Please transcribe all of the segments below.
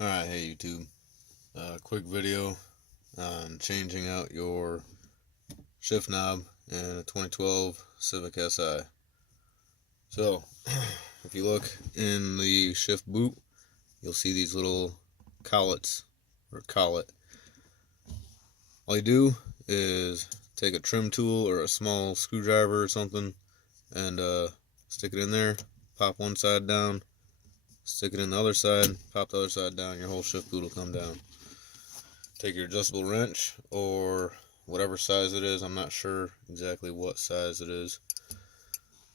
Alright, hey YouTube. Quick video on changing out your shift knob in a 2012 Civic Si. So, if you look in the shift boot, you'll see these little collets, or collet. All you do is take a trim tool or a small screwdriver or something and stick it in there, pop one side down, stick it in the other side, pop the other side down, your whole shift boot will come down. Take your adjustable wrench or whatever size it is, I'm not sure exactly what size it is,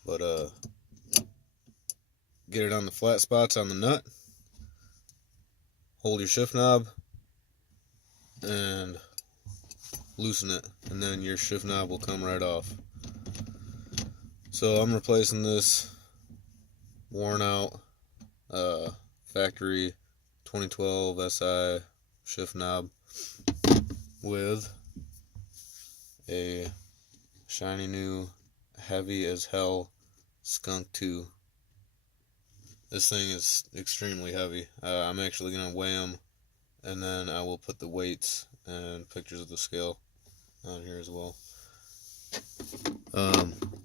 but get it on the flat spots on the nut, hold your shift knob and loosen it, and then your shift knob will come right off. So I'm replacing this worn out factory 2012 Si shift knob with a shiny new heavy as hell Skunk 2. This thing is extremely heavy. I'm actually going to weigh them, and then I will put the weights and pictures of the scale on here as well.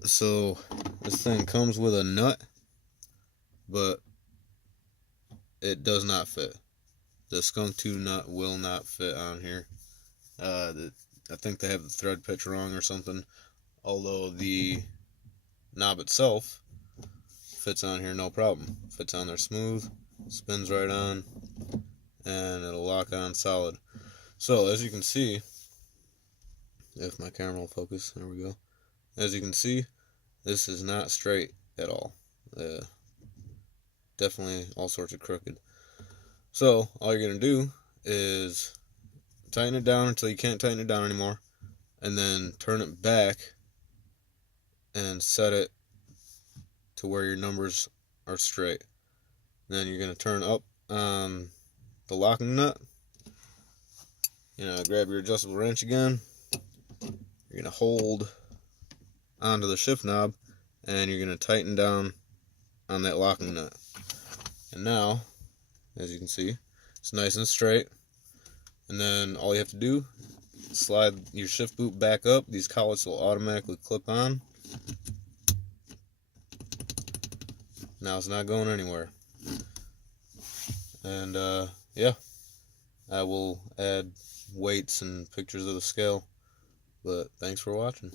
So this thing comes with a nut, but it does not fit. The Skunk 2 nut will not fit on here. I think they have the thread pitch wrong or something, although the knob itself fits on here no problem. Fits on there smooth, spins right on, and it'll lock on solid. So as you can see, if my camera will focus, there we go. As you can see, this is not straight at all. Definitely all sorts of crooked. So all you're going to do is tighten it down until you can't tighten it down anymore, and then turn it back and set it to where your numbers are straight. Then you're going to turn up on the locking nut. Grab your adjustable wrench again. You're going to hold onto the shift knob, and you're going to tighten down on that locking nut. And now, as you can see, it's nice and straight. And then all you have to do, slide your shift boot back up. These collets will automatically clip on. Now it's not going anywhere. And yeah, I will add weights and pictures of the scale. But thanks for watching.